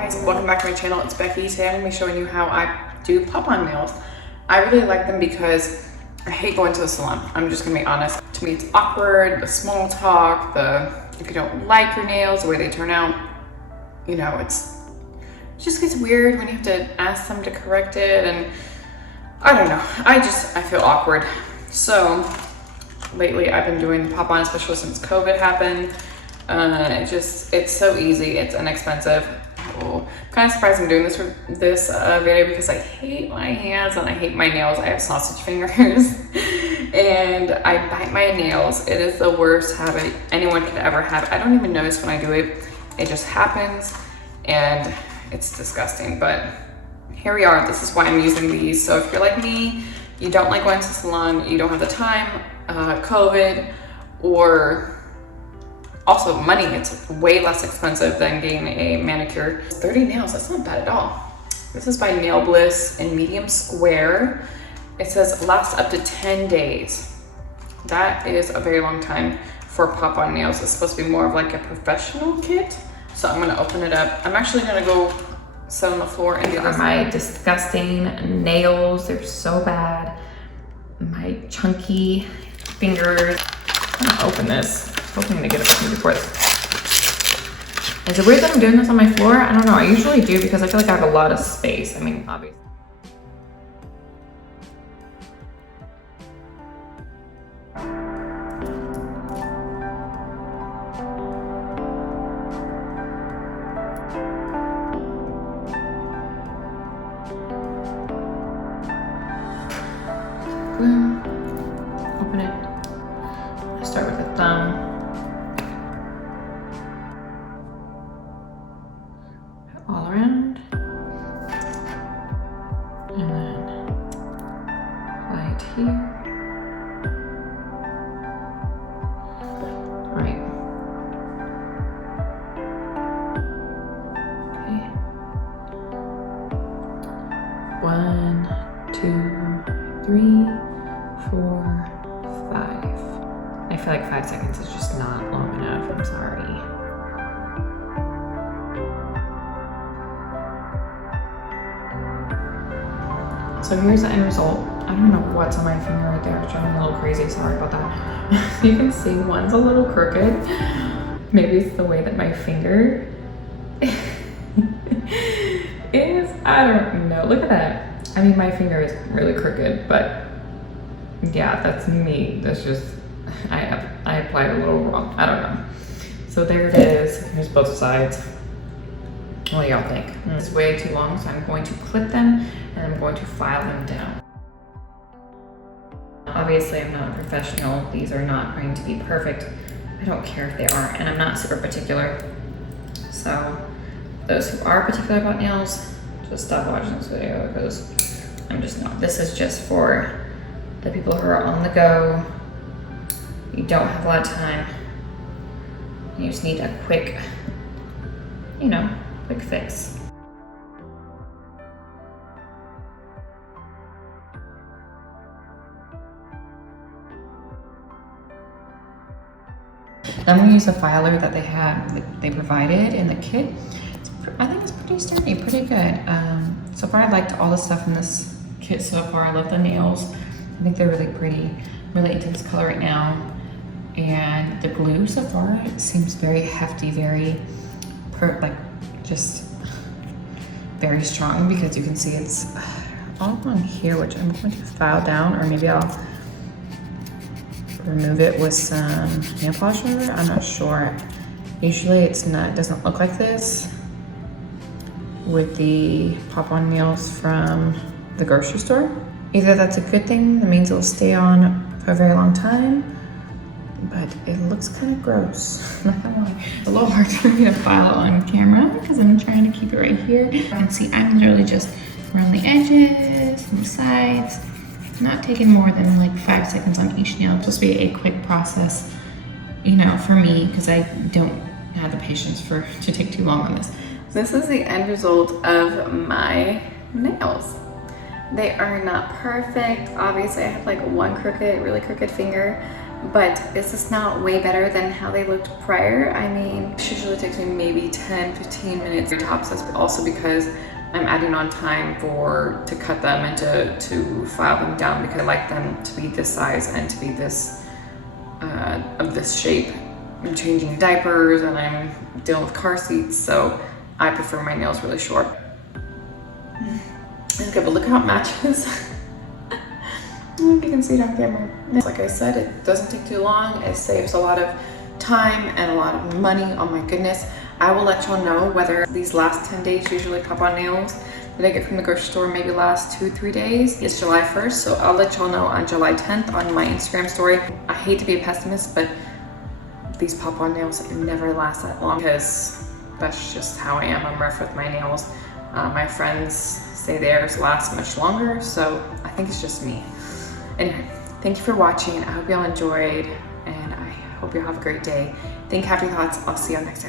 guys, welcome back to my channel. It's Becky. Today I'm going to be showing you how I do pop-on nails. I really like them because I hate going to the salon. I'm just going to be honest. To me it's awkward, the small talk, if you don't like your nails, the way they turn out, you know, it just gets weird when you have to ask them to correct it, and I don't know. I feel awkward. So lately I've been doing pop-on, especially since COVID happened. It's so easy, it's inexpensive. I'm kind of surprised I'm doing this for this video because I hate my hands and I hate my nails. I have sausage fingers and I bite my nails. It is the worst habit anyone could ever have. I don't even notice when I do it. It just happens and it's disgusting, but here we are. This is why I'm using these. So if you're like me, you don't like going to the salon, you don't have the time, COVID, or also money, it's way less expensive than getting a manicure. 30 nails, that's not bad at all. This is by Bliss in medium square. It says lasts up to 10 days. That is a very long time for pop-on nails. It's supposed to be more of like a professional kit. So I'm gonna open it up. I'm actually gonna go sit on the floor and do this. My disgusting nails, they're so bad. My chunky fingers. I'm gonna open this. Hoping to get it before this. Is it weird that I'm doing this on my floor? I don't know. I usually do because I feel like I have a lot of space. I mean, obviously. Boom. Open it. I start with the thumb. All around, and then apply it here. All right. Okay. 1, 2, 3, 4, 5. I feel like 5 seconds is just not long enough. I'm sorry. So here's the end result. I don't know what's on my finger right there. It's driving me a little crazy. Sorry about that. You can see one's a little crooked. Maybe it's the way that my finger is. I don't know. Look at that. I mean, my finger is really crooked, but yeah, that's me. That's just, I applied a little wrong. I don't know. So there it is. Here's both sides. What do y'all think? It's way too long, so I'm going to clip them and I'm going to file them down. Obviously, I'm not a professional. These are not going to be perfect. I don't care if they are, and I'm not super particular. So those who are particular about nails, just stop watching this video because I'm just not. This is just for the people who are on the go. You don't have a lot of time. You just need a quick, you know, quick fix. I'm going to use a filer that they provided in the kit. I think it's pretty sturdy, pretty good. So far I liked all the stuff in this kit so far. I love the nails. I think they're really pretty, really into this color right now. And the glue so far, it seems very hefty, very just very strong, because you can see it's all on here, which I'm going to file down, or maybe I'll remove it with some nail polish remover. I'm not sure. Usually it doesn't look like this with the pop-on nails from the grocery store. Either that's a good thing, that means it will stay on for a very long time, but it looks kind of gross. Not gonna lie. It's a little hard for me to file on camera because I'm trying to keep it right here. You can see I'm literally just around the edges, from the sides, not taking more than like 5 seconds on each nail. It's supposed to be a quick process, you know, for me, because I don't have the patience to take too long on this. This is the end result of my nails. They are not perfect. Obviously I have like one really crooked finger. but is this not way better than how they looked prior? I mean, it usually takes me maybe 10-15 minutes tops. That's also because I'm adding on time to cut them and to file them down, because I like them to be this size and to be this of this shape. I'm changing diapers and I'm dealing with car seats, so I prefer my nails really short. Okay, but look how it matches. I don't know if you can see it on camera. Like I said, it doesn't take too long. It saves a lot of time and a lot of money. Oh my goodness. I will let y'all know whether these last 10 days, usually pop-on nails that I get from the grocery store, maybe last 2-3 days. It's July 1st, so I'll let y'all know on July 10th on my Instagram story. I hate to be a pessimist, but these pop-on nails never last that long, because that's just how I am. I'm rough with my nails. My friends say theirs last much longer, so I think it's just me. Anyway, thank you for watching. I hope y'all enjoyed, and I hope y'all have a great day. Think happy thoughts. I'll see y'all next time.